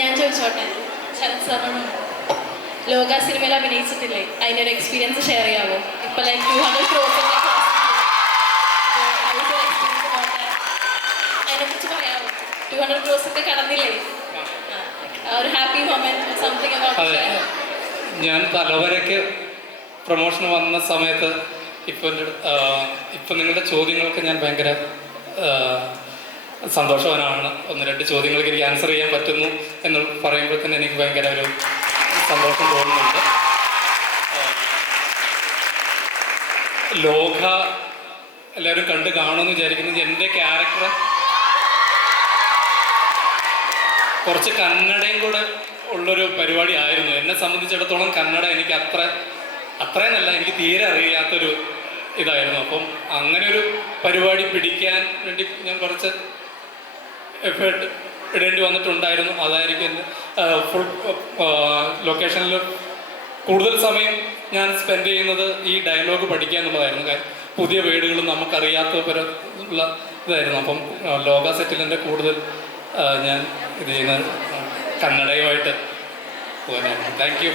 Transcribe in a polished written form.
ഞാൻ ചോദിച്ചോട്ടെ, ശരത് സാറിനോട് ലോക സിനിമയിൽ അഭിനയിച്ചിട്ടില്ലേ, അതിൻ്റെ ഒരു എക്സ്പീരിയൻസ് ഷെയർ ചെയ്യാമോ? ഇപ്പൊ ലൈക്ക് 200 ക്രോസിന്റെ അതിനെ കുറിച്ച് പറയാമോ? 200 ക്രോസൊക്കെ കടന്നില്ലേ, ഒരു ഹാപ്പി മൊമെന്റ് സംതിങ് അബൌട്ട്. ഞാൻ തലവരയ്ക്ക് പ്രൊമോഷൻ വന്ന സമയത്ത് ഇപ്പം നിങ്ങളുടെ ചോദ്യങ്ങൾക്ക് ഞാൻ ഭയങ്കര സന്തോഷവാനാണ്. 1-2 ചോദ്യങ്ങൾക്ക് എനിക്ക് ആൻസർ ചെയ്യാൻ പറ്റുന്നു എന്ന് പറയുമ്പോൾ തന്നെ എനിക്ക് ഭയങ്കര ഒരു സന്തോഷം തോന്നുന്നുണ്ട്. ലോക എല്ലാവരും കണ്ട് കാണുമെന്ന് വിചാരിക്കുന്നത് എൻ്റെ ക്യാരക്ടർ കുറച്ച് കന്നഡയും കൂടെ ഉള്ളൊരു പരിപാടി ആയിരുന്നു. എന്നെ സംബന്ധിച്ചിടത്തോളം കന്നഡ എനിക്ക് അത്രയെന്നല്ല, എനിക്ക് തീരെ അറിയാത്തൊരു ഇതായിരുന്നു. അപ്പം അങ്ങനെ ഒരു പരിപാടി പിടിക്കാൻ വേണ്ടി ഞാൻ കുറച്ച് എഫേർട്ട് ഇടേണ്ടി വന്നിട്ടുണ്ടായിരുന്നു. അതായിരിക്കും എൻ്റെ ഫുൾ ലൊക്കേഷനിൽ കൂടുതൽ സമയം ഞാൻ സ്പെൻഡ് ചെയ്യുന്നത് ഈ ഡയലോഗ് പഠിക്കുക എന്നുള്ളതായിരുന്നു. കാര്യം പുതിയ വേർഡുകളും നമുക്കറിയാത്ത ഉള്ള ഇതായിരുന്നു. അപ്പം ലോക സെറ്റിലിൻ്റെ കൂടുതൽ ഞാൻ ഇത് ചെയ്യുന്നത് കന്നഡയുമായിട്ട് പോകാനായിരുന്നു. Thank you.